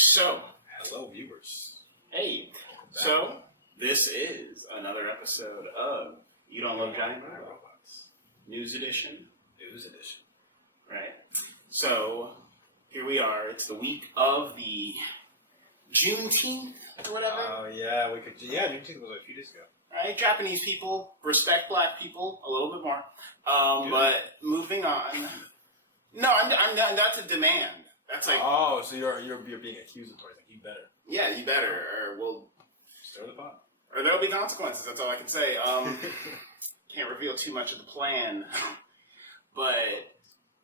So, hello, viewers. Hey, so this is another episode of You Don't Love Giant Robots. News edition. Right. So, here we are. It's the week of the Juneteenth or whatever. Oh, yeah, Juneteenth was a few days ago. Right? Japanese people respect black people a little bit more. But moving on. No, I'm that's a demand. That's like, oh, so you're being accusatory. Like, you better. Yeah, you better, or we'll stir the pot. Or there'll be consequences. That's all I can say. Can't reveal too much of the plan, but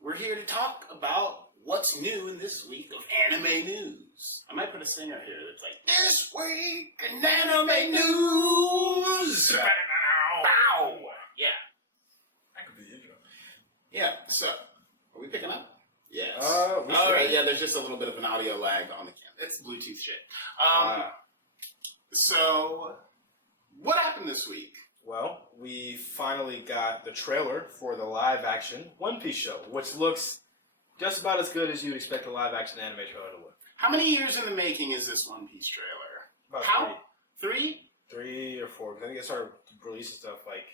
we're here to talk about what's new in this week of anime news. I might put a singer here that's like, "This week in anime news." Bow. Yeah, That could be the intro. yeah. So, are we picking up? Yes. All right. Yeah, there's just a little bit of an audio lag on the camera. It's Bluetooth shit. So, what happened this week? Well, we finally got the trailer for the live-action One Piece show, which looks just about as good as you'd expect a live-action anime trailer to look. How many years in the making is this One Piece trailer? About three? 3 or 4. Because I think they started releasing stuff like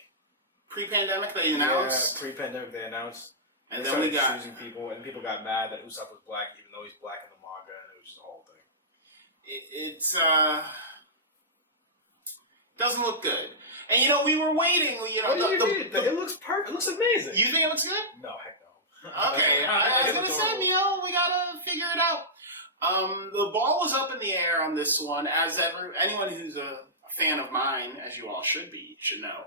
pre-pandemic. They announced. Yeah, pre-pandemic they announced. And then we got choosing people, and people got mad that Usopp was black, even though he's black in the manga, and it was just a whole thing. It's doesn't look good. And we were waiting. It looks perfect. It looks amazing. You think it looks good? No, heck no. Okay, I was gonna say, we gotta figure it out. The ball was up in the air on this one, as anyone who's a fan of mine, as you all should know.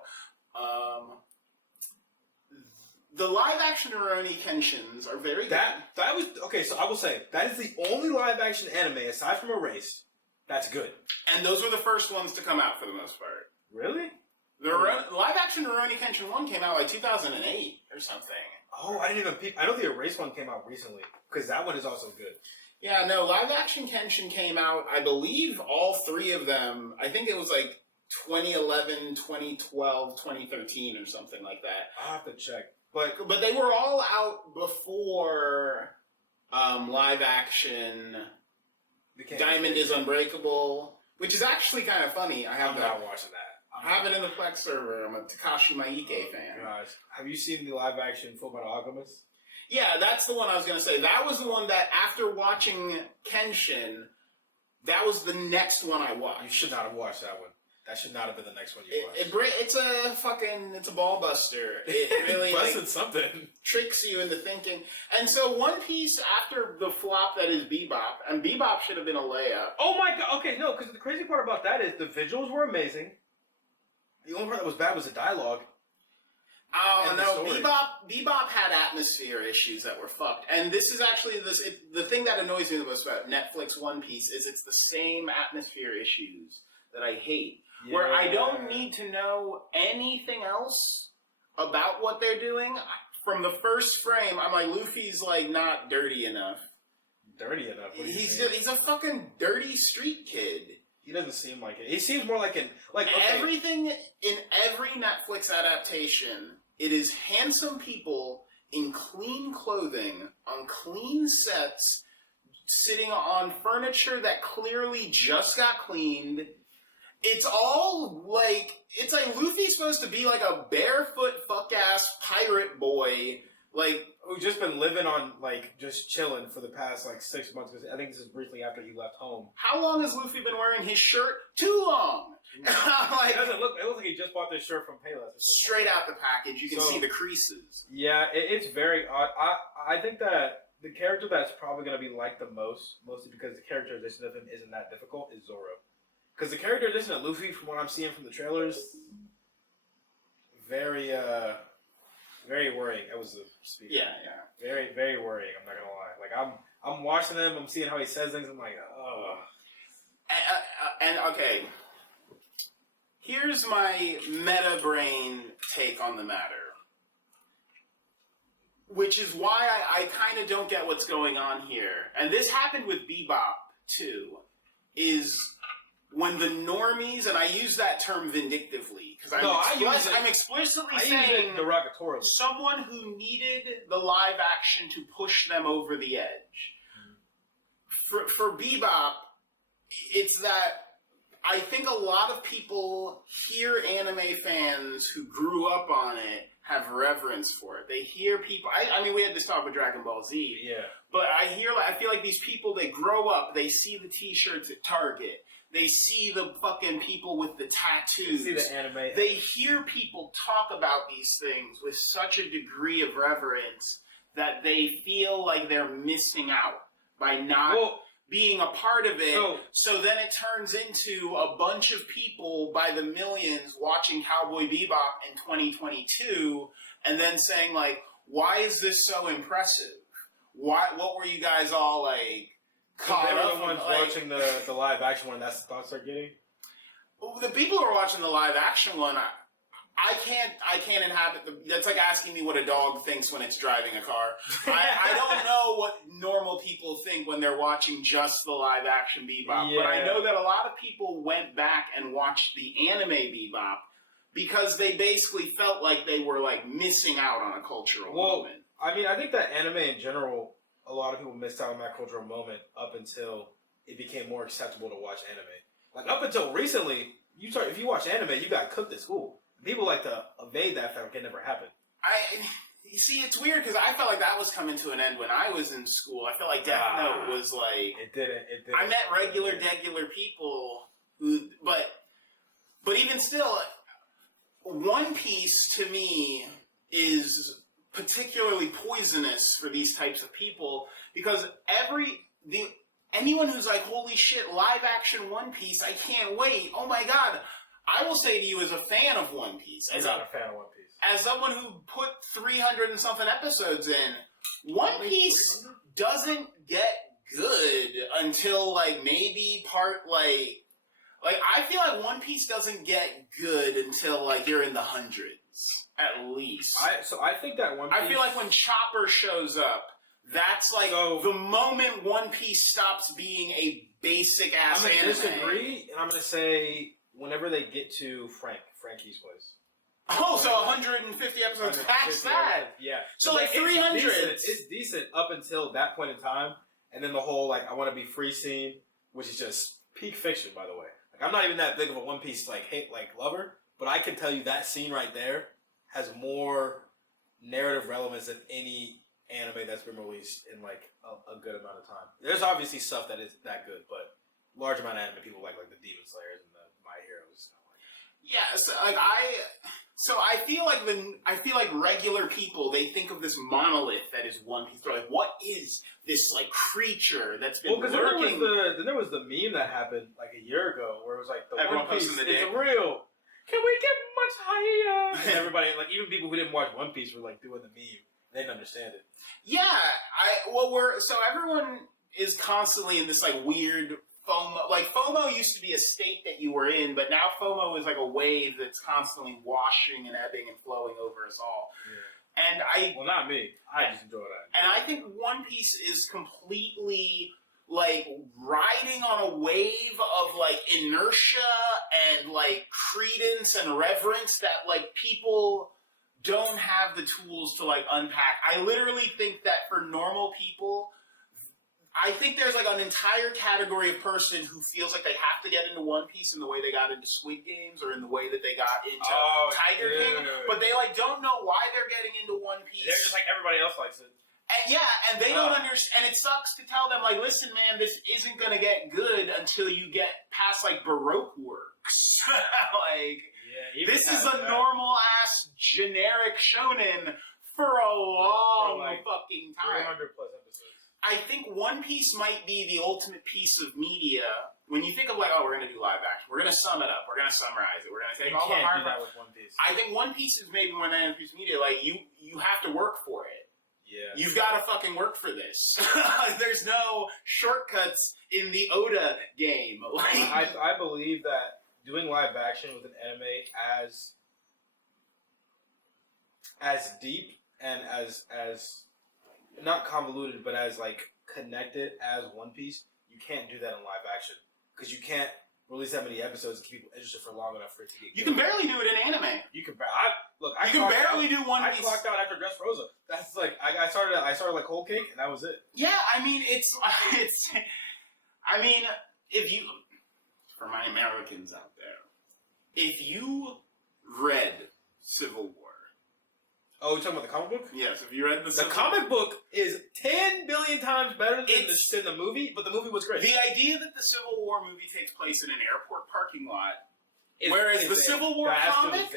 The live-action Rurouni Kenshins are very good. That was okay. So I will say that is the only live-action anime aside from Erased that's good. And those were the first ones to come out for the most part. Really? The live-action Rurouni Kenshin 1 came out like 2008 or something. Oh, I didn't even peep. I know the Erased one came out recently because that one is also good. Yeah, no, live-action Kenshin came out. I believe all three of them. I think it was like 2011, 2012, 2013, or something like that. I'll have to check. But they were all out before live action Diamond is Unbreakable, which is actually kind of funny. I'm not watching that. I have it in the Plex server. I'm a Takashi Miike fan. Gosh. Have you seen the live action Full Metal Alchemist? Yeah, that's the one I was going to say. That was the one that after watching Kenshin, that was the next one I watched. You should not have watched that one. That should not have been the next one you watched. It's a ball buster. It really busted something. Tricks you into thinking. And so One Piece, after the flop that is Bebop, and Bebop should have been a layup. Oh my god! Okay, no, because the crazy part about that is the visuals were amazing. The only part that was bad was the dialogue. Oh no, Bebop had atmosphere issues that were fucked. And this is actually the thing that annoys me the most about Netflix One Piece is it's the same atmosphere issues that I hate. Yeah. Where I don't need to know anything else about what they're doing. From the first frame, I'm like, Luffy's like not dirty enough. Dirty enough? He's a fucking dirty street kid. He doesn't seem like it. He seems more like everything in every Netflix adaptation. It is handsome people in clean clothing on clean sets, sitting on furniture that clearly just got cleaned. It's all like, it's like Luffy's supposed to be like a barefoot fuck-ass pirate boy, like, who's just been living on, like, just chilling for the past, 6 months, because I think this is briefly after he left home. How long has Luffy been wearing his shirt? Too long! It looks like he just bought this shirt from Payless. Straight out the package, you can see the creases. Yeah, it's very odd. I think that the character that's probably going to be liked the most, mostly because the characterization of him isn't that difficult, is Zoro. Because the characterization of Luffy, from what I'm seeing from the trailers, very worrying. That was the speaker. Yeah. Very, very worrying. I'm not gonna lie. Like I'm watching him. I'm seeing how he says things. I'm like, oh. And okay, here's my meta brain take on the matter, which is why I kind of don't get what's going on here. And this happened with Bebop too. Is when the normies, and I use that term vindictively, because I'm explicitly saying derogatorily. Someone who needed the live action to push them over the edge. for Bebop, it's that I think a lot of people hear anime fans who grew up on it have reverence for it. They hear people. I mean, we had this talk with Dragon Ball Z. Yeah. But I feel like these people, they grow up, they see the T-shirts at Target, they see the fucking people with the tattoos, See the anime. they hear people talk about these things with such a degree of reverence that they feel like they're missing out by not being a part of it. So then it turns into a bunch of people by the millions watching Cowboy Bebop in 2022 and then saying, like, why is this so impressive? What were you guys all like caught They were up the ones like, watching the live action one. That's the thoughts they're getting. The people who are watching the live action one, I can't inhabit that's like asking me what a dog thinks when it's driving a car. I don't know what normal people think when they're watching just the live action Bebop, but I know that a lot of people went back and watched the anime Bebop because they basically felt like they were like missing out on a cultural moment. I mean, I think that anime in general, a lot of people missed out on that cultural moment up until it became more acceptable to watch anime. Like, up until recently, if you watch anime, you got cooked at school. People like to evade that fact. It never happened. You see, it's weird because I felt like that was coming to an end when I was in school. I felt like Death Note was like... It didn't. I met regular people who... But even still, One Piece, to me, is particularly poisonous for these types of people because anyone who's like, holy shit, live action One Piece, I can't wait, oh my god, I will say to you as a fan of One Piece, I'm not a fan of One Piece, as someone who put 300 and something episodes in, One Piece doesn't get good until like maybe part like I feel like One Piece doesn't get good until like you're in the hundreds. At least. I think that One Piece... I feel like when Chopper shows up, that's like the moment One Piece stops being a basic ass anime. I'm going to disagree, and I'm going to say whenever they get to Frankie's place. Oh, so 150 episodes past that. Yeah. So like 300. It's decent up until that point in time, and then the whole like I want to be free scene, which is just peak fiction, by the way. Like I'm not even that big of a One Piece lover, but I can tell you that scene right there has more narrative relevance than any anime that's been released in like a good amount of time. There's obviously stuff that is that good, but large amount of anime people like the Demon Slayers and the My Heroes. Yeah, so I feel like regular people, they think of this monolith that is One Piece. They're like, what is this like creature that's been lurking? Then there was the meme that happened like a year ago where it was like the Everyone One Piece posting the is dick. Real. Can we get much higher? And everybody, like even people who didn't watch One Piece were like doing the meme. They didn't understand it. Yeah, so everyone is constantly in this like weird FOMO. Like FOMO used to be a state that you were in, but now FOMO is like a wave that's constantly washing and ebbing and flowing over us all. Yeah. And not me. I just enjoy that. And I think One Piece is completely like riding on a wave of like inertia and like credence and reverence that like people don't have the tools to like unpack. I literally think that for normal people, I think there's like an entire category of person who feels like they have to get into One Piece in the way they got into Squid Games or in the way that they got into Tiger King, but they like don't know why they're getting into One Piece. They're just like everybody else likes it. And they don't understand. And it sucks to tell them, like, listen, man, this isn't going to get good until you get past, like, Baroque works. This is a normal-ass, generic shonen for a long fucking time. 300 plus episodes. I think One Piece might be the ultimate piece of media. When you think of, like, oh, we're going to do live action. We're going to sum it up. We're going to summarize it. We're going to take all the hard... You can't do that with One Piece. I think One Piece is maybe more than a piece of media. Like, you have to work for it. Yeah. You've got to fucking work for this. There's no shortcuts in the Oda game. I believe that doing live action with an anime as deep and as not convoluted, but as like connected as One Piece, you can't do that in live action because you can't release that many episodes and keep people interested for long enough for it to get. You can barely do it in anime. You can barely do One Piece. I clocked out after Dressrosa. That's like I started like Whole Cake and that was it. Yeah, I mean it's I mean, for my Americans out there, if you read Civil War. Oh, you're talking about the comic book? Yes, if you read the comic book is 10 billion times better than the movie, but the movie was great. The idea that the Civil War movie takes place in an airport parking lot, whereas the Civil War comic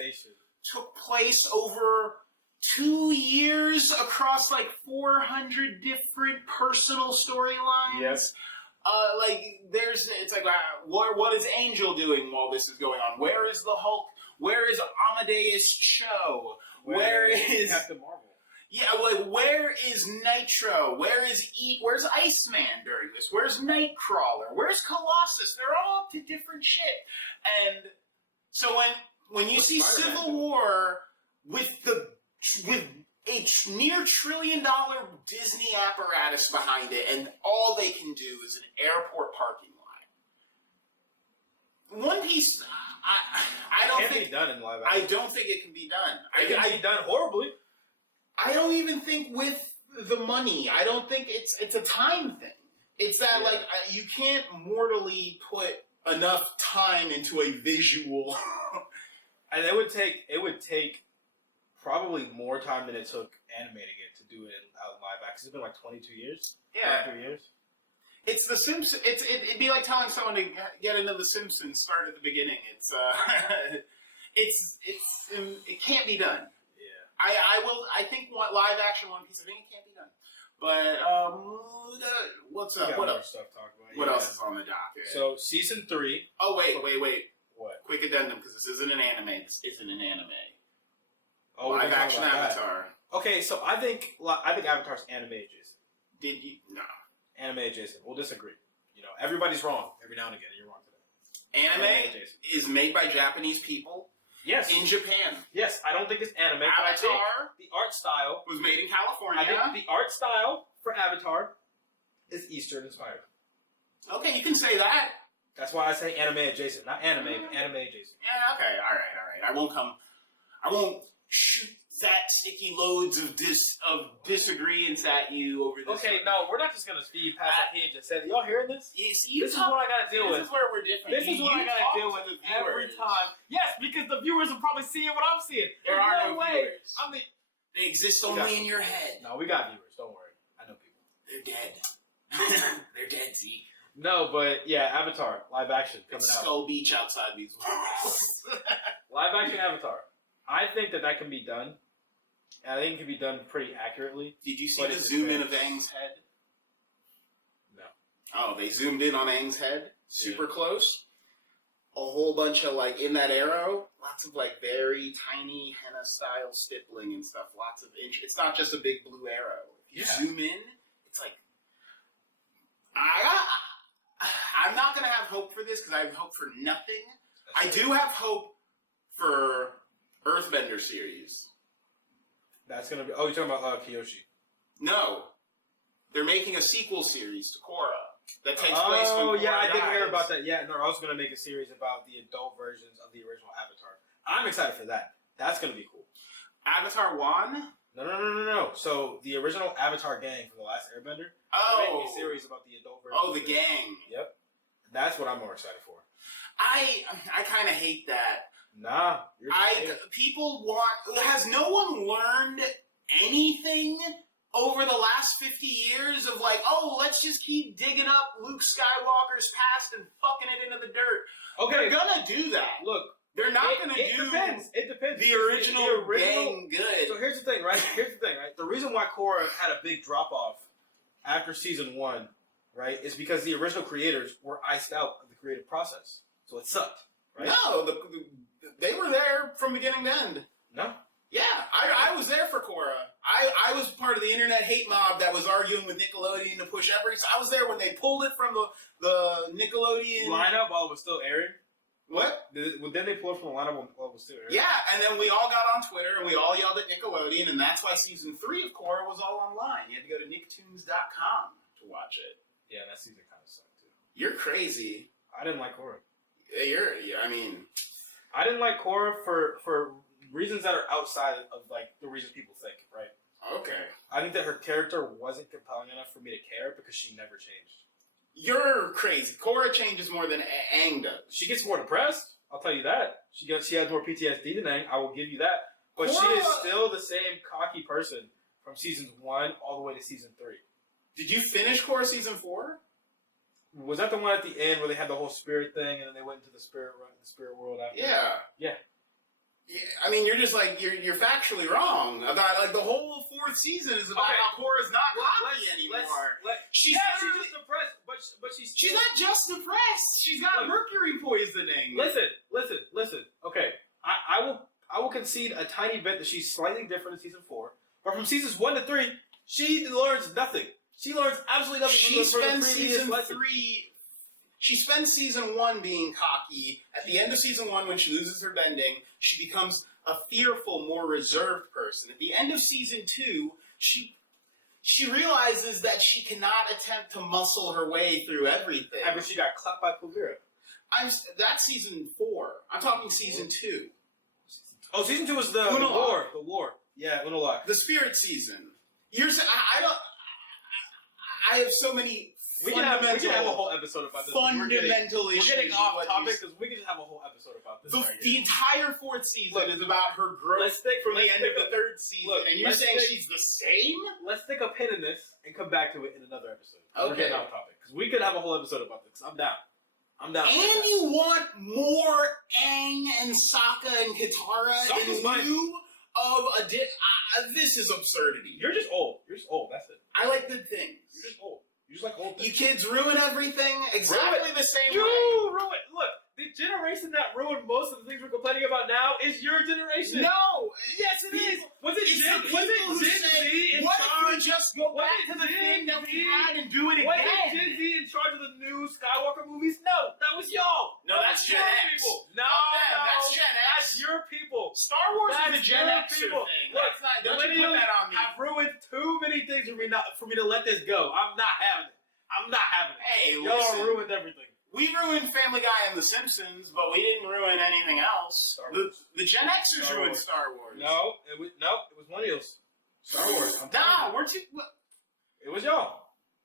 took place over 2 years across like 400 different personal storylines. Yes. It's like, what is Angel doing while this is going on? Where is the Hulk? Where is Amadeus Cho? Where is Captain Marvel? Yeah, like where is Nitro? Where's Iceman during this? Where's Nightcrawler? Where's Colossus? They're all up to different shit. And so when you see Spider-Man Civil War with a near $1 trillion Disney apparatus behind it, and all they can do is an airport parking lot. One Piece, I don't think it can be done in live action. I don't think it can be done. It can be done horribly. I don't even think with the money. I don't think it's a time thing. It's that you can't mortally put enough time into a visual. And it would take probably more time than it took animating it to do it in live action. It's been like 22 years. Yeah, 23 years. It's The Simpsons. It'd be like telling someone to get into The Simpsons. Start at the beginning. It can't be done. I think live action One Piece. I think it can't be done. But what's up? What else? Stuff to talk about. What else is on the docket? So season 3. Oh wait. What? Quick addendum, because this isn't an anime. This isn't an anime. Oh, live action Avatar. That. Okay, so I think Avatar's anime adjacent. Did you? No. Anime adjacent. We'll disagree. You know, everybody's wrong every now and again. You're wrong today. Anime is made by Japanese people. Yes. In Japan. Yes, I don't think it's anime. Avatar. The art style was made in California. I think the art style for Avatar is Eastern inspired. Okay, you can say that. That's why I say anime adjacent, not anime, but anime adjacent. Yeah. Okay. All right. I won't shoot that sticky loads of disagreements at you over this. Okay, no, we're not just gonna speed past like he just said. Y'all hearing this? This is what I gotta deal with. This is where we're different. This is what I gotta deal with every time. Yes, because the viewers are probably seeing what I'm seeing. There are no way. Viewers. They exist only in your head. No, we got viewers. Don't worry. I know people. They're dead. They're dead, Z. No, but yeah, Avatar live action coming out. Skull Beach outside these walls. Live action Avatar. I think that can be done. And I think it can be done pretty accurately. Did you see the zoom in of Aang's head? No. Oh, they zoomed in on Aang's head? Super close? A whole bunch of, in that arrow, lots of, very tiny henna-style stippling and stuff. Lots of inch. It's not just a big blue arrow. If you zoom in, it's like... I'm not going to have hope for this, because I have hope for nothing. I do have hope for Earthbender series. That's going to be... Oh, you're talking about Kyoshi. No. They're making a sequel series to Korra that takes place when Korra I did dies. hear about that. Yeah, and they're also going to make a series about the adult versions of the original Avatar. I'm excited for that. That's going to be cool. Avatar 1? No. So, the original Avatar gang from The Last Airbender, they're making a series about the adult version. Oh, the gang. Yep. That's what I'm more excited for. I kind of hate that. Nah. People want... Has no one learned anything over the last 50 years of let's just keep digging up Luke Skywalker's past and fucking it into the dirt? Okay. They're gonna do that. Look. They're not gonna do... It depends. The original gang good. So here's the thing, right? The reason why Korra had a big drop-off after season 1, right, is because the original creators were iced out of the creative process. So it sucked, right? No, they were there from beginning to end. No? Yeah, I was there for Korra. I was part of the internet hate mob that was arguing with Nickelodeon to push every... I was there when they pulled it from the Nickelodeon... lineup while it was still airing? What? Then they pulled it from the lineup while it was still airing? Yeah, and then we all got on Twitter and we all yelled at Nickelodeon, and that's why season 3 of Korra was all online. You had to go to nicktoons.com to watch it. Yeah, that season kind of sucked, too. You're crazy. I didn't like Korra. I didn't like Korra for reasons that are outside of the reasons people think, right? Okay. I think that her character wasn't compelling enough for me to care because she never changed. You're crazy. Korra changes more than Aang does. She gets more depressed. I'll tell you that. She has more PTSD than Aang. I will give you that. But she is still the same cocky person from seasons 1 all the way to season 3. Did you finish Korra season 4? Was that the one at the end where they had the whole spirit thing and then they went into the spirit world after? Yeah. I mean, you're just like you're factually wrong about like the whole 4th season is about how Korra's not cocky anymore. She's just depressed, but she's not just depressed. She's got mercury poisoning. Listen. Okay, I will concede a tiny bit that she's slightly different in season 4, but from seasons 1 to 3, she learns nothing. She learns absolutely nothing. She spends season 3. She spends season 1 being cocky. At the end of season 1, when she loses her bending, she becomes a fearful, more reserved person. At the end of season 2, she realizes that she cannot attempt to muscle her way through everything. After she got clapped by Kuvira. That's season 4. I'm talking season 2. Oh, season 2 was the war. Yeah, Unalaq. The spirit season. I have so many. We can have a whole episode about this. Fundamental issues. We're getting off topic because we can just have a whole episode about this. The entire 4th season is about her growth from the end of the 3rd season, and you're saying she's the same? Let's stick a pin in this and come back to it in another episode. Okay. We're getting off topic because we could have a whole episode about this. I'm down. And you want more Aang and Sokka and Katara in lieu of a this is absurdity. You're just old. That's it. I like good things. You're just old. You just like old things. You kids ruin everything exactly the same way. You ruin. Look, the generation that ruined most of the things we're complaining about now is your generation. No. Yes, it is. Was it Gen Z in what charge? If we just go back to the thing that we had and do it again? Was it Gen Z in charge of the new Skywalker movies? No, that was y'all. No, that's Gen X. People. No, that's Gen X. That's your people. Star Wars is the Gen X thing. Look, don't you put that on me. I've ruined too many things for me to let this go. I'm not having it. Hey, y'all ruined everything. We ruined Family Guy and The Simpsons, but we didn't ruin anything else. The Gen Xers ruined Star Wars. No, it was millennials. Star Wars. It was y'all.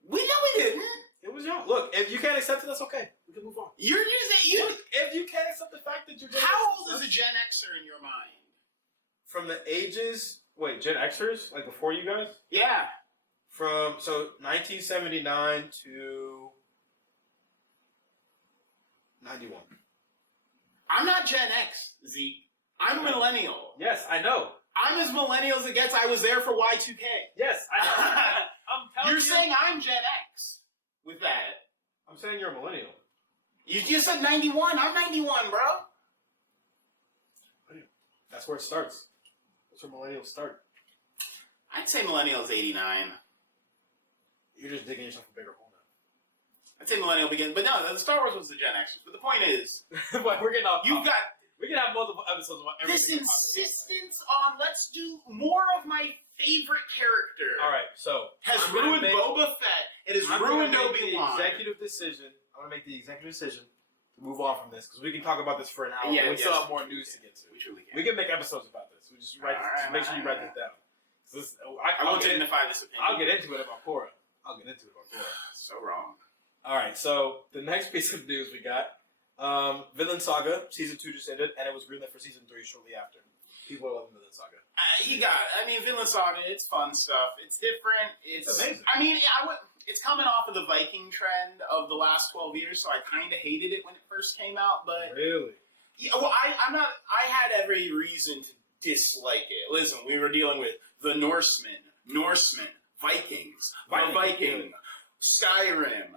We didn't. It was y'all. Look, if you can't accept it, that's okay. We can move on. If you can't accept the fact that you're how old is a Gen Xer in your mind? From the ages, Gen Xers, like before you guys? Yeah. From 1979 to 91. I'm not Gen X, Zeke. I'm a millennial. Yes, I know. I'm as millennial as it gets. I was there for Y2K. Yes, I know. I'm telling you. You're saying I'm Gen X with that. I'm saying you're a millennial. You just said 91. I'm 91, bro. That's where it starts. That's where millennials start. I'd say millennials 89. You're just digging yourself a bigger hole now. I'd say millennial begins, but no, the Star Wars was the Gen Xers. But the point is, we're getting off. We can have multiple episodes about everything. This insistence on let's do more of my favorite character. All right, so has ruined Boba Fett. It has ruined Obi-Wan. I'm going to make the executive decision to move on from this because we can talk about this for an hour. Yeah, we still have more news to get to. We can make episodes about this. We just make sure you write this down. I won't dignify this opinion. I'll get into it about Korra. So wrong. All right, so the next piece of news we got, Vinland Saga season 2 just ended, and it was greenlit for season 3 shortly after. People are loving Vinland Saga. Vinland Saga. It's fun stuff. It's different. It's amazing. It's coming off of the Viking trend of the last 12 years, so I kind of hated it when it first came out. But really, yeah. Well, I had every reason to dislike it. Listen, we were dealing with the Norsemen, Vikings, the Viking, Skyrim,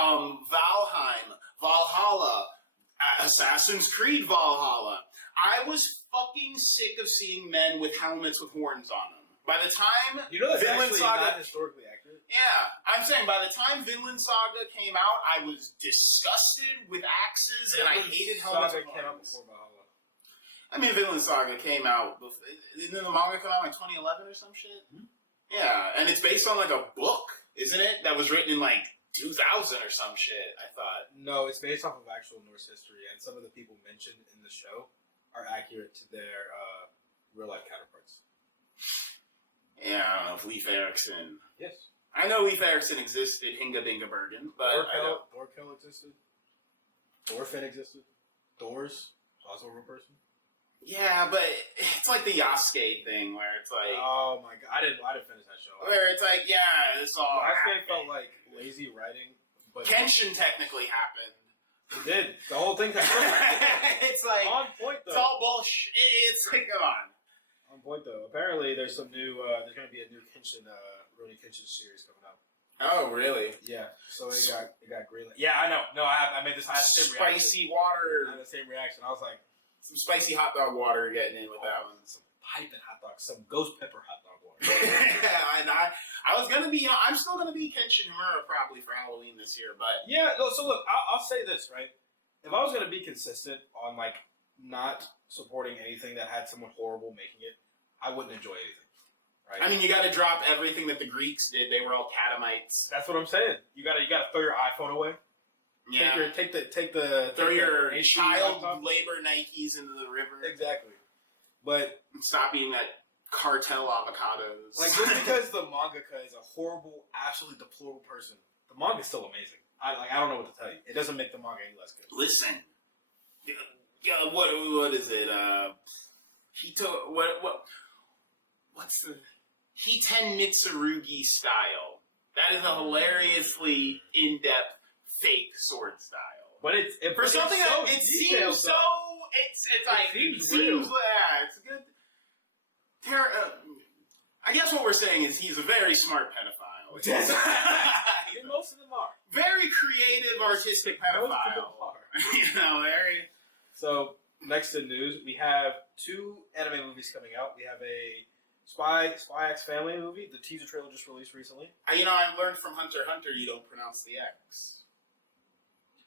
Valheim, Valhalla, Assassin's Creed Valhalla. I was fucking sick of seeing men with helmets with horns on them. By the time that's Vinland Saga not historically accurate. Yeah, I'm saying by the time Vinland Saga came out, I was disgusted with axes and I hated helmets with horns. Came out before Valhalla. Vinland Saga came out. Didn't the manga come out in 2011 or some shit? Mm-hmm. Yeah, and it's based on like a book, isn't it? That was written in like 2000 or some shit, I thought. No, it's based off of actual Norse history, and some of the people mentioned in the show are accurate to their real life counterparts. Yeah, I don't know if Leif Erikson. Yes. I know Leif Erikson existed, Hinga Binga Bergen, but Thorkel existed. Thorfinn existed. Thor's also a real person. Yeah, but it's like the Yasuke thing where it's like, oh my god, I didn't finish that show. Where it's like, yeah, this all. Yasuke felt like lazy writing, but Kenshin technically happened. It did. The whole thing happened. It's like on point though. It's all bullshit. It's like, come on. On point though. Apparently, there's some new. There's going to be a new Kenshin, Rurouni Kenshin series coming out. Oh, really? Yeah. So it got greenlit. Yeah, I know. No, I made this. I had the same spicy water. I had the same reaction. I was like, some spicy hot dog water getting in with that one. Some piping hot dogs. Some ghost pepper hot dog water. And I was gonna be. I'm still gonna be Kenshin Himura probably for Halloween this year. But yeah. No. So look, I'll say this right. If I was gonna be consistent on like not supporting anything that had someone horrible making it, I wouldn't enjoy anything. Right? I mean, you got to drop everything that the Greeks did. They were all catamites. That's what I'm saying. You gotta throw your iPhone away. Yeah. Take the throw your the child labor Nikes into the river. Exactly. But stop eating that cartel avocados. Like just because the mangaka is a horrible, absolutely deplorable person, the manga is still amazing. I don't know what to tell you. It doesn't make the manga any less good. Listen. Yeah, what is it? Hito what's the Hiten Mitsurugi style? That is a hilariously in-depth fake sword style. But it seems so. It seems yeah, it's good. I guess what we're saying is he's a very smart pedophile. Most of them are very creative, artistic pedophile. Most of them are. You know, very. So next in news, we have 2 anime movies coming out. We have a Spy X Family movie. The teaser trailer just released recently. I learned from Hunter x Hunter you don't pronounce the X.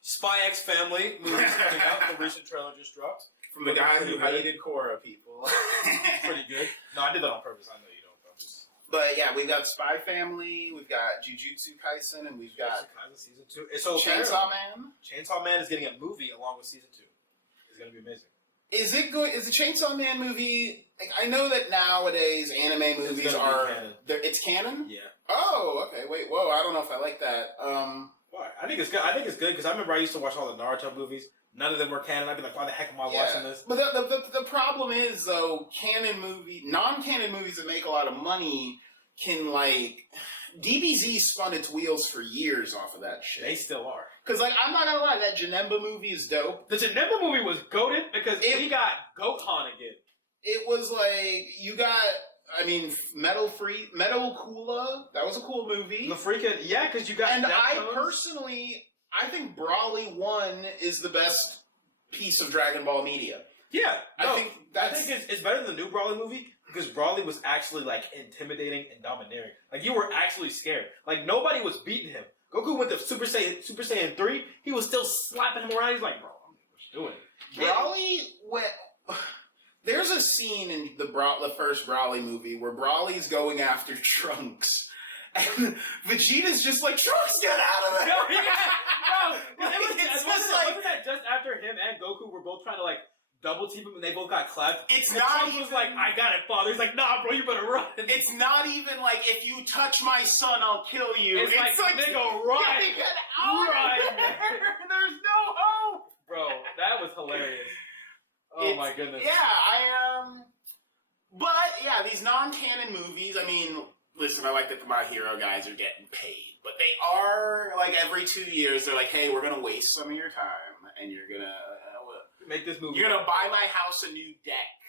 Spy X Family movie is coming out. The recent trailer just dropped. From the guy who hated Korra people. Pretty good. No, I did that on purpose. I know you don't. But yeah, we've got Spy Family, we've got Jujutsu Kaisen, and we've got season 2. So Chainsaw Man. Chainsaw Man is getting a movie along with season 2. It's going to be amazing. Is it good? Is the Chainsaw Man movie? Like, I know that nowadays anime movies are. It's canon. Yeah. Oh, okay. Wait. Whoa. I don't know if I like that. Why? I think it's good. I think it's good because I remember I used to watch all the Naruto movies. None of them were canon. I'd be like, why the heck am I watching this? But the problem is though, non-canon movies that make a lot of money can like. DBZ spun its wheels for years off of that shit. They still are. Because, like, I'm not gonna lie, that Janemba movie is dope. The Janemba movie was goated because we got Gohan again. It was like, you got, Metal Kula. That was a cool movie. The freaking, yeah, because you got. And I think Brawly 1 is the best piece of Dragon Ball media. Yeah. I think it's better than the new Brawly movie because Brawly was actually, like, intimidating and domineering. Like, you were actually scared. Like, nobody was beating him. Goku went to Super Saiyan 3. He was still slapping him around. He's like, bro, what you doing? Brawly went. There's a scene in the first Brawly movie where Brawly's going after Trunks. And Vegeta's just like, Trunks, get out of there! Wasn't that just after him and Goku were both trying to, like, double team him and they both got clapped? Trunks was like, I got it, father. He's like, nah, bro, you better run. It's not even like, if you touch my son, I'll kill you. It's like nigga, run. Get out of there. There's no hope. Bro, that was hilarious. Oh my goodness. Yeah, but yeah, these non-canon movies, listen, I like that the My Hero guys are getting paid, but they are, like, every 2 years, they're like, hey, we're gonna waste some of your time, and you're gonna make this movie. You're gonna buy my house a new deck.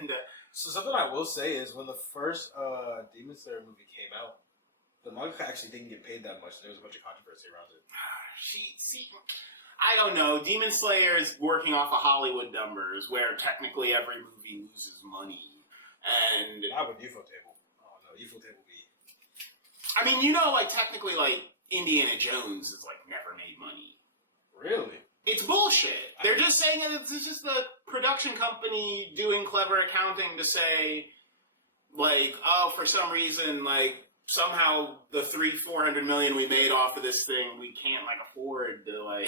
And so something I will say is when the first Demon Slayer movie came out, the manga actually didn't get paid that much. There was a bunch of controversy around it. I don't know. Demon Slayer is working off of Hollywood numbers, where technically every movie loses money. And not with UFO Table. Oh no, UFO Table be. Technically, Indiana Jones has never made money. Really? It's bullshit. They're just saying it's just the production company doing clever accounting to say, for some reason, somehow the $400 million we made off of this thing, we can't, afford to,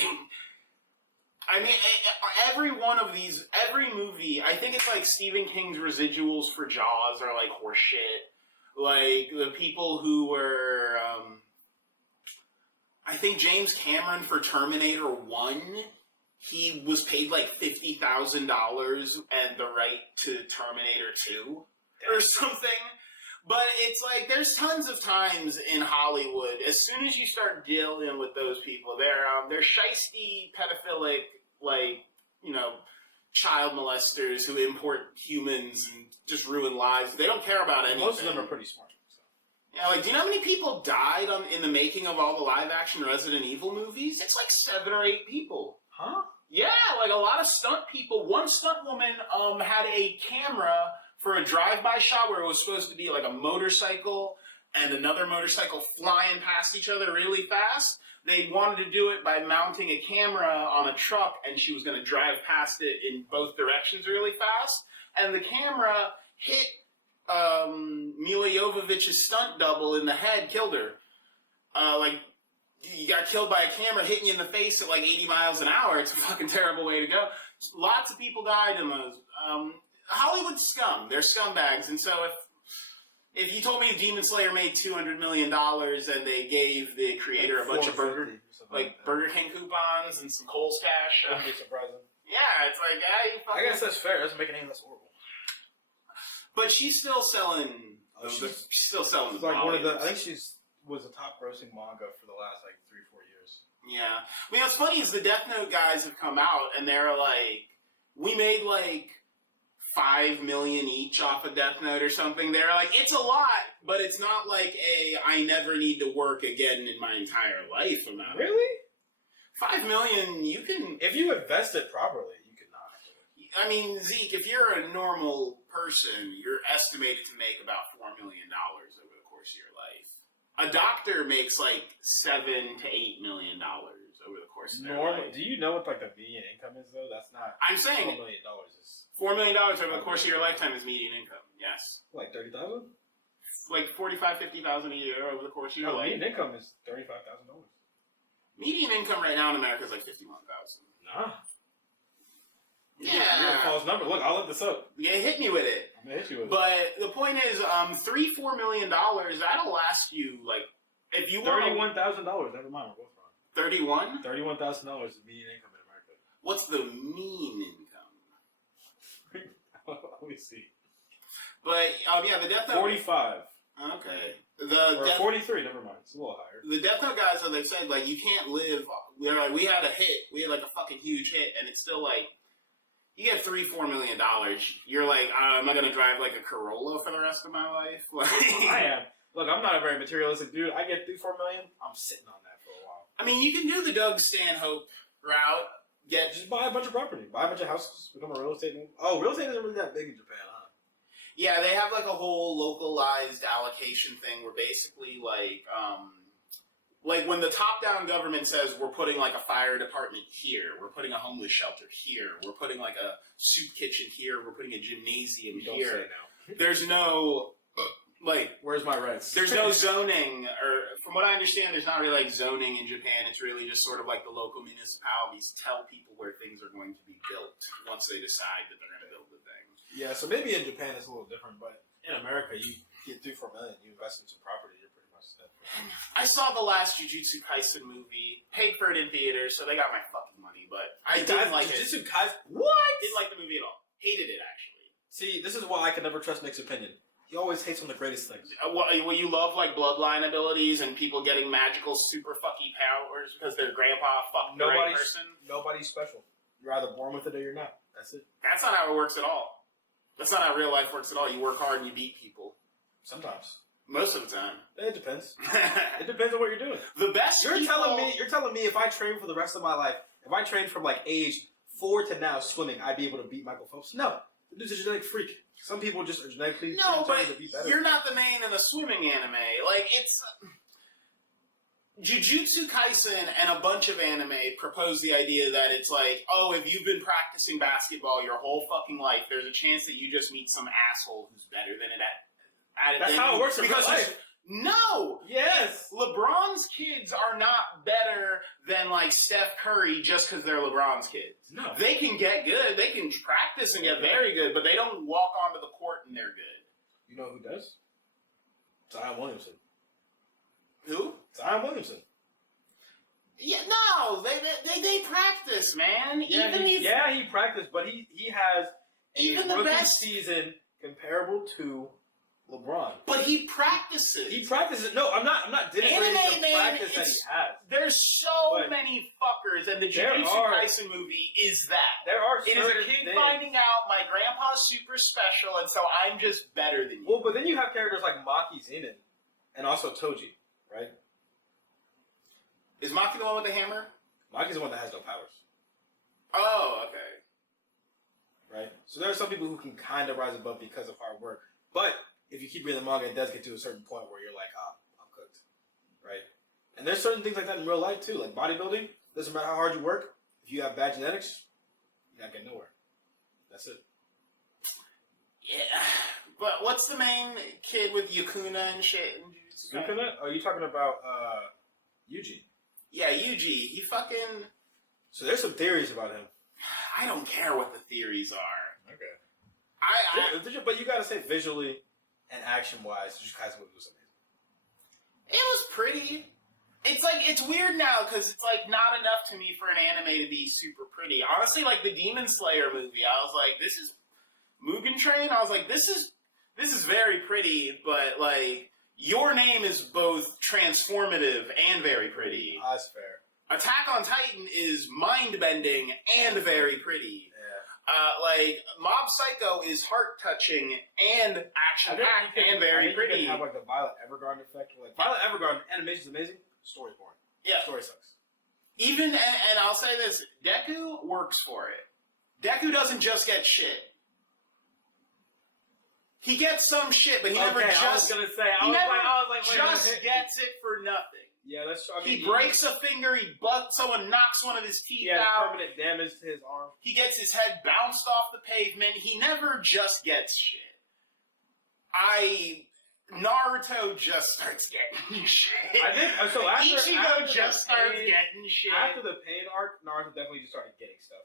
every one of these, every movie, I think it's Stephen King's residuals for Jaws are, horseshit. Like the people who were, I think James Cameron for Terminator 1, he was paid like $50,000 and the right to Terminator 2 or something. But it's like, there's tons of times in Hollywood, as soon as you start dealing with those people, they're shisty, pedophilic, like, you know, child molesters who import humans and just ruin lives. They don't care about anything. Most of them are pretty smart. So. Yeah, like, do you know how many people died in the making of all the live-action Resident Evil movies? It's like 7 or 8 people. Huh? Yeah, like a lot of stunt people. One stunt woman had a camera for a drive-by shot where it was supposed to be like a motorcycle and another motorcycle flying past each other really fast. They wanted to do it by mounting a camera on a truck, and she was going to drive past it in both directions really fast. And the camera hit Mila Jovovich's stunt double in the head, killed her. Like, you got killed by a camera hitting you in the face at like 80 miles an hour. It's a fucking terrible way to go. Lots of people died in those. Hollywood scum. They're scumbags. And so if you told me Demon Slayer made $200 million and they gave the creator like a bunch of Burger King coupons and some Kohl's cash. Wouldn't be surprising. Yeah, it's like, I guess that's fair. It doesn't make it any less horrible. But she's still selling. She's still selling. She's like one of the. I think she's was a top grossing manga for the last like 3-4 years. Yeah, I mean what's funny is the Death Note guys have come out and they're like, we made like $5 million each off of Death Note or something. They're like, it's a lot, but it's not like I never need to work again in my entire life amount. Really? $5 million, you can if you invest it properly, you could not. I mean, Zeke, if you're a normal person, you're estimated to make about $4 million over the course of your life. A doctor makes like $7 to $8 million over the course of their life. Do you know what like the median income is though? That's not. I'm saying $4 million is $4 million over the course of your lifetime is median income. Yes, like 30,000. Like 45,000 to 50,000 a year over the course of your life. Median income is $35,000. Median income right now in America is like 51,000. Nah. Yeah. You're a false number. Look, I'll look this up. Yeah, hit me with it. I'm gonna hit you with it. But the point is, $3-4 million, that'll last you, like, if you want $31,000. Never mind, we're both wrong. 31? $31,000 is median income in America. What's the mean income? Let me see. But, yeah, the Death Note... 45. Okay. Or 43, never mind. It's a little higher. The Death Note guys, so they've said, like, you can't live... we had a hit. We had, like, a fucking huge hit, and it's still, like... You get $3-4 million. You're like, I'm not gonna drive like a Corolla for the rest of my life. Like, I am. Look, I'm not a very materialistic dude. I get $3-4 million. I'm sitting on that for a while. I mean, you can do the Doug Stanhope route. Just buy a bunch of property, buy a bunch of houses, become a real estate. Real estate isn't really that big in Japan, huh? Yeah, they have like a whole localized allocation thing where basically like when the top-down government says we're putting like a fire department here, we're putting a homeless shelter here, we're putting like a soup kitchen here, we're putting a gymnasium here. There's no like, where's my rents? There's no zoning, or from what I understand, there's not really like zoning in Japan. It's really just sort of like the local municipalities tell people where things are going to be built once they decide that they're going to build the thing. Yeah, so maybe in Japan it's a little different, but in America, you get $3-4 million, you invest in some property, you're pretty much set. I saw the last Jujutsu Kaisen movie, paid for it in theaters, so they got my fucking money, but I didn't like it. Jujutsu Kaisen? What? Didn't like the movie at all. Hated it, actually. See, this is why I can never trust Nick's opinion. He always hates on the greatest things. Well, you love like bloodline abilities and people getting magical super fucky powers because their grandpa fucked the right person? Nobody's special. You're either born with it or you're not. That's it. That's not how it works at all. That's not how real life works at all. You work hard and you beat people. Sometimes. Most of the time. It depends. It depends on what you're doing. The best You're telling me if I train for the rest of my life, if I train from like age 4 to now swimming, I'd be able to beat Michael Phelps? No. The dude's a genetic freak. Some people just are genetically no, but to be better. You're not the main in the swimming anime. Like, it's... Jujutsu Kaisen and a bunch of anime propose the idea that it's like, oh, if you've been practicing basketball your whole fucking life, there's a chance that you just meet some asshole who's better than it at it. That's how it works in real life. No! Yes! LeBron's kids are not better than, like, Steph Curry just because they're LeBron's kids. No. They can get good, they can practice and get very good, but they don't walk onto the court and they're good. You know who does? Zion Williamson. Who? Zion Williamson. Yeah, no, they practice, man. He practiced, but he has even a the rookie best season comparable to LeBron. But he practices. He practices. No, I'm not denigrating the practice that he has. There's so many fuckers, and the Jujutsu Kaisen movie is that. There are. It is a kid finding out my grandpa's super special, and so I'm just better than you. Well, but then you have characters like Maki Zenin, and also Toji, right? Is Maki the one with the hammer? Maki's the one that has no powers. Oh, okay. Right? So there are some people who can kind of rise above because of hard work. But if you keep reading the manga, it does get to a certain point where you're like, I'm cooked. Right? And there's certain things like that in real life, too. Like bodybuilding, doesn't matter how hard you work. If you have bad genetics, you're not getting nowhere. That's it. Yeah. But what's the main kid with Yakuna and shit? Yakuna? Oh, you talking about Yuji? Yeah, Yuji. He fucking... So there's some theories about him. I don't care what the theories are. Okay. But you gotta say visually and action-wise, Jujutsu Kaisen was amazing. It was pretty. It's like, it's weird now because it's like not enough to me for an anime to be super pretty. Honestly, like the Demon Slayer movie, I was like, this is Mugen Train. I was like, this is very pretty, but like your name is both transformative and very pretty. That's fair. Attack on Titan is mind-bending and very pretty. Yeah. Like Mob Psycho is heart-touching and action-packed and very pretty. You can have like the Violet Evergarden effect. Like Violet Evergarden, animation is amazing. Story's boring. Yeah. Story sucks. Even and I'll say this: Deku works for it. Deku doesn't just get shit. He gets some shit, but he never just. I was gonna say. I was like, just gets it for nothing. Yeah, that's true. I mean, he breaks a finger. Someone knocks one of his teeth out. Permanent damage to his arm. He gets his head bounced off the pavement. He never just gets shit. Naruto just starts getting shit. I think so. Ichigo just starts getting shit. After the pain arc, Naruto definitely just started getting stuff.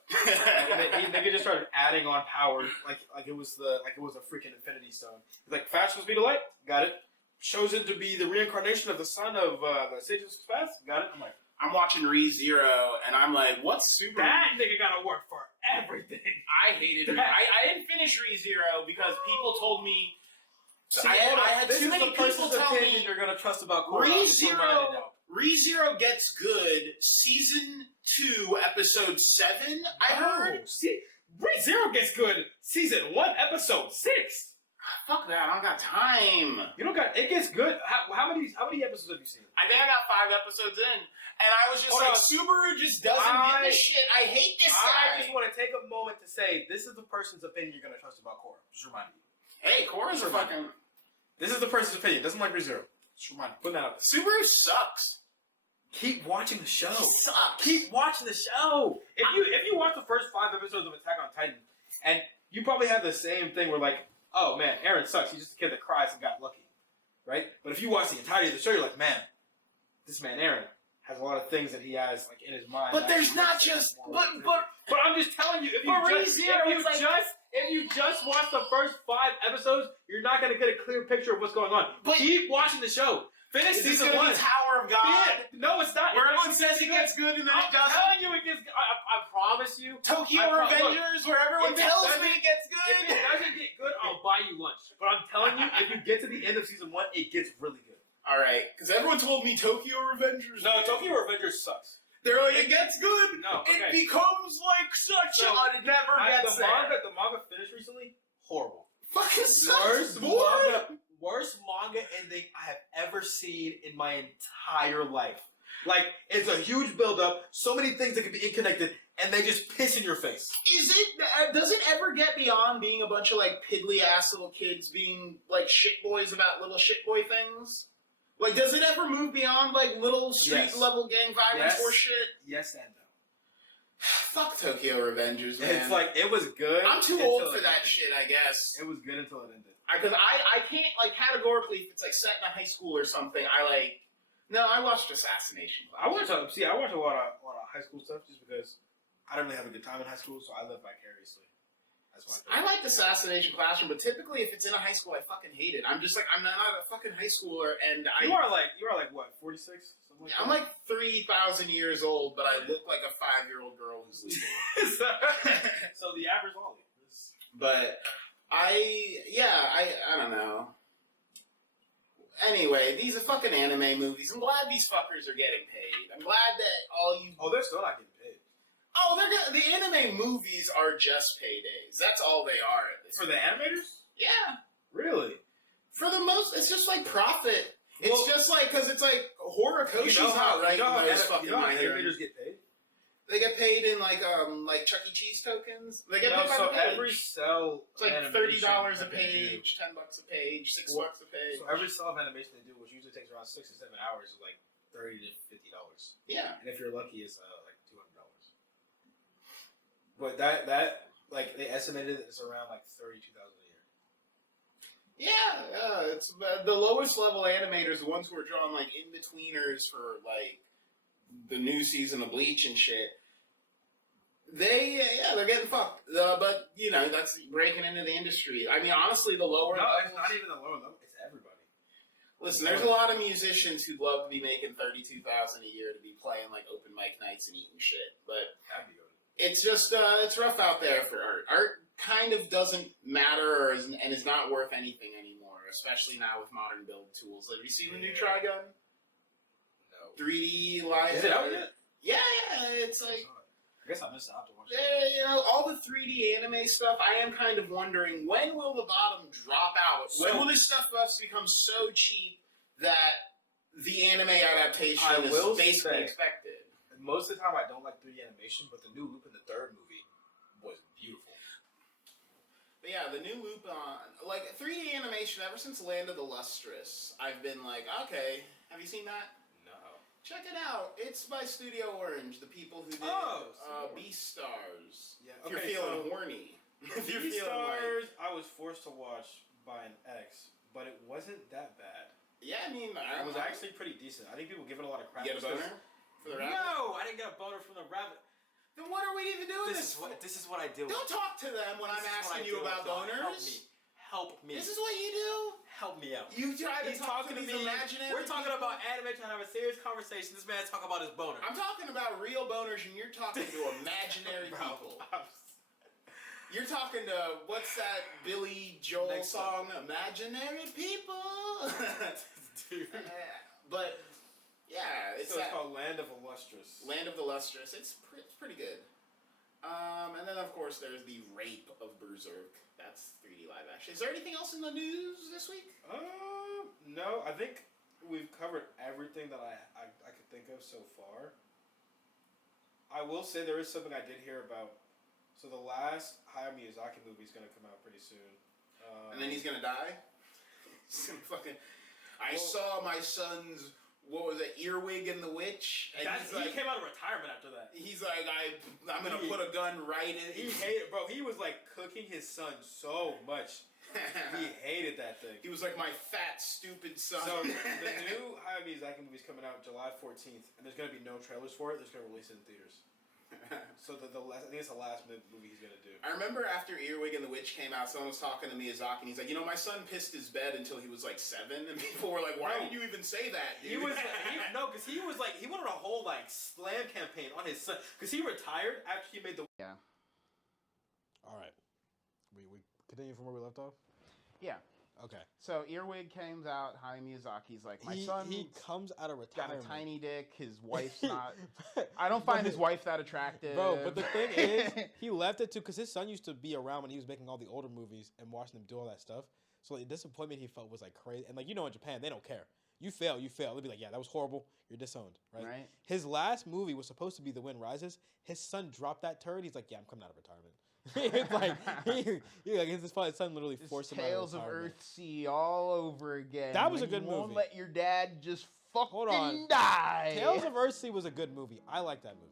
They just started adding on power, like it was a freaking Infinity Stone. He's like, fast speed of light, got it. Chosen to be the reincarnation of the son of the Sages of Fast, got it. I'm watching ReZero, and I'm like, what's super? That nigga gotta work for everything. I hated it. I didn't finish ReZero because people told me. See, I had too many people tell me you're gonna trust about Korra. ReZero gets good. Season 2, episode 7. I heard. See, ReZero gets good. Season 1, episode 6. Fuck that! I don't got time. You don't got. It gets good. How many episodes have you seen? I think I got 5 episodes in, and I was just Subaru just doesn't give a shit. I hate this guy. I just want to take a moment to say this is the person's opinion you're gonna trust about Korra. Just reminding you. Hey, Korra's a fucking. This is the person's opinion. Doesn't like ReZero. Just reminding you. Put that out. Subaru sucks. Keep watching the show. He sucks. Keep watching the show. If you watch the first 5 episodes of Attack on Titan, and you probably have the same thing where like, oh man, Eren sucks. He's just a kid that cries and got lucky, right? But if you watch the entirety of the show, you're like, man, this man Eren has a lot of things that he has like in his mind. But there's not just. But I'm just telling you, if you just watch the first 5 episodes, you're not gonna get a clear picture of what's going on. But keep watching the show. Finish season 1. Tower of God. No, it's not. Where everyone says it gets good and then it doesn't. I'm telling you, it gets. I promise you. Tokyo Revengers, where everyone tells me it gets good. If it doesn't get good, I'll buy you lunch. But I'm telling you, if you get to the end of season 1, it gets really good. All right, because everyone told me Tokyo Revengers. No, Tokyo Revengers sucks. They're like, it gets good. No, okay. It becomes like such it never gets there. The manga finished recently. Horrible. Fucking sucks. Worst manga ending I have ever seen in my entire life. Like, it's a huge build-up, so many things that can be interconnected, and they just piss in your face. Does it ever get beyond being a bunch of, like, piddly-ass little kids being, like, shitboys about little shitboy things? Like, does it ever move beyond, like, little street-level gang violence or shit? Yes and no. Fuck Tokyo Revengers, man. It's like, it was good. I'm too old for that shit, I guess. It was good until it ended. Because I can't, like, categorically, if it's, like, set in a high school or something, no, I watched Assassination Class. I watch a lot of high school stuff just because I didn't really have a good time in high school, so I live vicariously. That's my I like Assassination Classroom, but typically if it's in a high school, I fucking hate it. I'm just like, I'm not a fucking high schooler, and You are like what, 46? Something like I'm that? like 3,000 years old, but I look like a 5-year-old girl who's legal. So the average Ollie. But I don't know. Anyway, these are fucking anime movies. I'm glad these fuckers are getting paid. I'm glad that all you... Oh, they're still not getting paid. Oh, the anime movies are just paydays. That's all they are at this For the animators? Yeah. Really? For the most, it's just like profit. It's just like, because it's like, Horikoshi's not right. You know how animators get paid? They get paid in like Chuck E. Cheese tokens. They get paid by so the page. every cell It's like animation $30 a that they page, do- $10 a page, $6 a page. So every cell of animation they do, which usually takes around 6 to 7 hours, is like $30 to $50. Yeah. And if you're lucky, it's like $200. But that like they estimated it's around like $32,000 a year. Yeah, it's the lowest level animators, the ones who are drawing like in betweeners for like the new season of Bleach and shit. They're getting fucked. But you know, that's breaking into the industry. I mean, honestly, the lower No, levels, it's not even the lower level. It's everybody. Listen, there's a lot of musicians who'd love to be making $32,000 a year to be playing like open mic nights and eating shit, but That'd be good. it's just it's rough out there for art. Art kind of doesn't matter and is not worth anything anymore, especially now with modern build tools. Have you seen the new Trigun? No. 3D live. Is it out yet? Yeah, it's like I guess I missed out to watch it. you know, all the 3D anime stuff. I am kind of wondering, when will the bottom drop out? When will this stuff become so cheap that the anime adaptation is basically expected? Most of the time, I don't like 3D animation, but the new Lupin the Third movie was beautiful. But yeah, the new Lupin, like 3D animation. Ever since Land of the Lustrous, I've been like, okay, have you seen that? No. Check it out. It's by Studio Orange, the people who did Beastars. Yeah. If you're feeling horny. If you're feeling Beastars, I was forced to watch by an ex, but it wasn't that bad. Yeah, I mean, It was actually pretty decent. I think people give it a lot of crap. You get a boner for the rabbit? No, I didn't get a boner from the rabbit. Then what are we even doing This is what I do. Don't talk to them when I'm asking you about boners. Help me. This is what you do? Help me out. You try to He's talk talking to to these me. imaginary We're talking people. about anime, trying to have a serious conversation. This man's talking about his boner. I'm talking about real boners, and you're talking to imaginary people. You're talking to, what's that Billy Joel Next song? Imaginary people. Dude. But yeah, it's So it's called Land of Illustrious. Land of the Lustrous. It's pretty good. And then of course there's the Rape of Berserk. That's 3D live action. Is there anything else in the news this week? No. I think we've covered everything that I could think of so far. I will say there is something I did hear about. So the last Hayao Miyazaki movie is going to come out pretty soon. And then he's gonna die? He's gonna fucking... I saw my son's, what was it, Earwig and the Witch? And He came out of retirement after that. He's like, I'm gonna put a gun right in... He hated, bro. He was like cooking his son so much. He hated that thing. He was like, my fat, stupid son. So the new Hayao Miyazaki movie is coming out July 14th, and there's going to be no trailers for it. They're just going to release it in theaters. So the last, I think it's the last movie he's going to do. I remember after Earwig and the Witch came out, someone was talking to Miyazaki, and he's like, my son pissed his bed until he was like 7, and people were like, why did you even say that, dude? He was because he was like, he wanted a whole like slam campaign on his son because he retired after he made the. Yeah. All right. We continue from where we left off? Yeah. Okay. So Earwig comes out, Hayao Miyazaki's like, my He son comes out of got retirement. a tiny dick, his wife's not... I don't find his wife that attractive. Bro, but the thing is, he left it to, because his son used to be around when he was making all the older movies and watching them do all that stuff. So like, the disappointment he felt was like crazy. And like, in Japan, they don't care. You fail. They'll be like, yeah, that was horrible. You're disowned, right? His last movie was supposed to be The Wind Rises. His son dropped that turd. He's like, yeah, I'm coming out of retirement. It's like his son literally forced him out of Tales of retirement. Earthsea all over again. That was when a good you won't movie. let your dad just fucking Hold on. die. Tales of Earthsea was a good movie. I like that movie.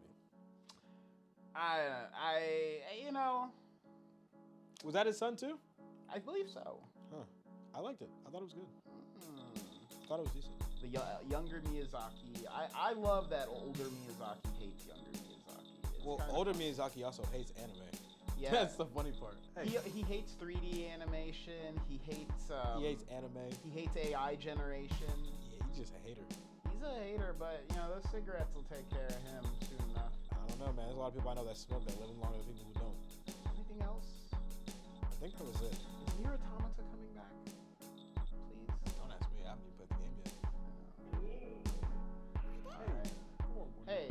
Was that his son too? I believe so. Huh. I liked it. I thought it was good. I thought it was decent. The younger Miyazaki. I love that older Miyazaki hates younger Miyazaki. It's Well, kinda- older Miyazaki also hates anime. Yeah. That's the funny part. He hates 3D animation. He hates anime. He hates AI generation. Yeah, he's just a hater. He's a hater, but you know those cigarettes will take care of him soon enough. I don't know, man. There's a lot of people I know that smoke that live longer than people who don't. Anything else? I think that was it. Is Nier Automata coming back? Please. Don't ask me. I haven't even played the game yet. All right. Hey.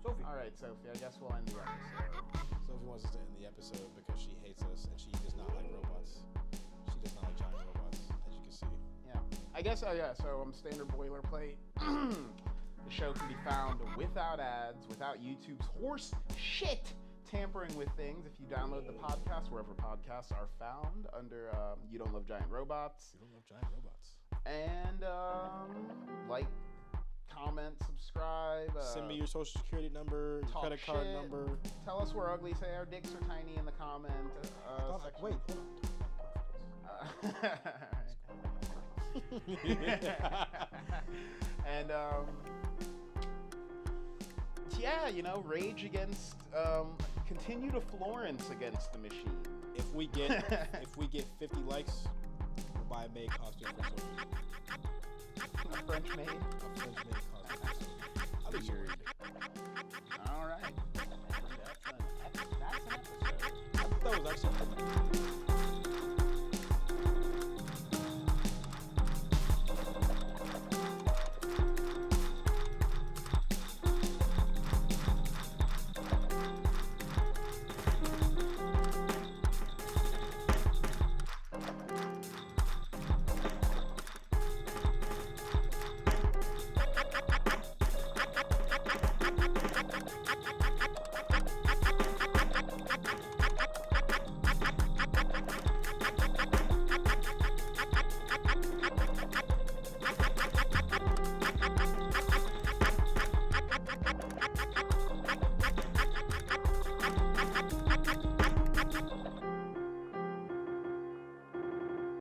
Sophie. All right, Sophie. I guess we'll end the episode. Sophie wants us to end the episode because she hates us and she does not like robots. She does not like giant robots, as you can see. Yeah. I guess. So standard boilerplate. The show can be found without ads, without YouTube's horse shit tampering with things. If you download the podcast wherever podcasts are found under You Don't Love Giant Robots. You don't love giant robots. And like, comment, subscribe. Send me your social security number, your talk credit card shit. number. Tell us we're ugly. Say our dicks are tiny in the comment. Section. Wait. And yeah, you know, rage against, continue to Florence against the machine. If we get 50 likes, we'll buy a maid costume for Sophie. A French maid. A French maid costume. I think Weird. All right.